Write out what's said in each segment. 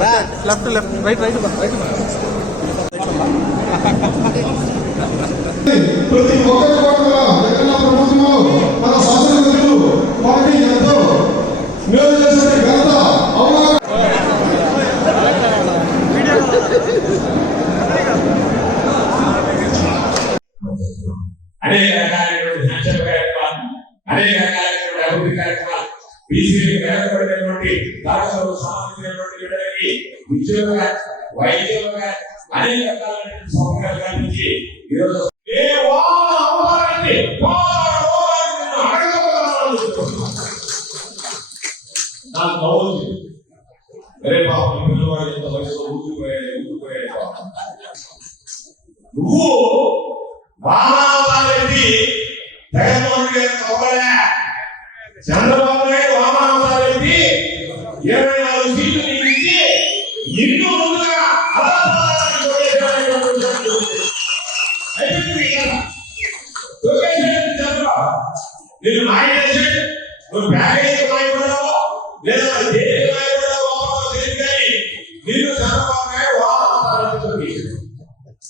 Left left right right right ప్రతి ఒక్కరి కూడా జగన్న ప్రభుత్వంలో మన శాసనసభ్యులు వారికి ఎంతో మేలు చేసే ఘనత అవగాహన అనేక రకాలైనటువంటి సంక్షేమ కార్యక్రమాలు అనేక రకాలైనటువంటి అభివృద్ధి కార్యక్రమాలు బీసీలకు వెనకబడినటువంటి రాష్ట్రంలో సంబంధించినటువంటి ఉద్యోగ వైద్యోగ అనేక రకాలైనటువంటి సౌకర్యాలు ఈరోజు నాకు అరే పాపం పిల్లవాడు ఎంత వయసులో ఊరిపోయాడు ఊరిపోయాడు పాపం. నువ్వు వామావతారెడ్డి జగన్మోహన్ గారి చంద్రబాబు నాయుడు వామావతారెడ్డి ఇరవై నాలుగు సీట్లు నీకు నిన్ను ముందుగా అధపతనానికి మాయ చేసాడు నువ్వు ప్యాకేజీ మాయపడావో లేదా దేనికి మాయపడావో తెలియదు కానీ చంద్రబాబు నాయుడు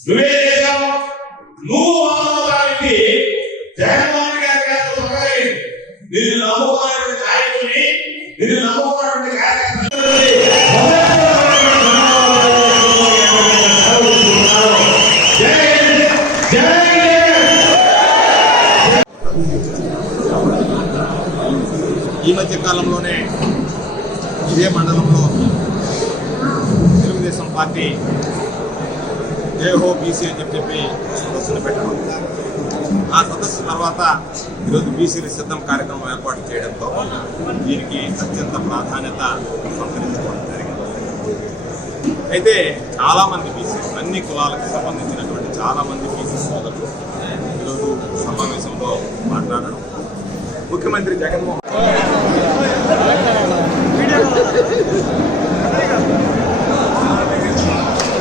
నువ్వే చేశావు నువ్వు జగన్మోహన్ గారి నిన్ను నమ్ముకున్నటువంటి నాయకుడిని నిన్ను నమ్ముకున్నటువంటి కార్యకర్తలని ఈ మధ్య కాలంలోనే ఇదే మండలంలో తెలుగుదేశం పార్టీ జయహో బీసీ అని చెప్పి చెప్పి సదస్సును పెట్టడం. ఆ సదస్సు తర్వాత ఈరోజు బీసీల సిద్ధం కార్యక్రమం ఏర్పాటు చేయడంతో దీనికి అత్యంత ప్రాధాన్యత సంతరించుకోవడం జరిగింది. అయితే చాలామంది బీసీ అన్ని కులాలకు సంబంధించినటువంటి చాలామంది బీసీ సోదరులు ఈరోజు సమావేశంలో మాట్లాడడం. ముఖ్యమంత్రి జగన్మోహన్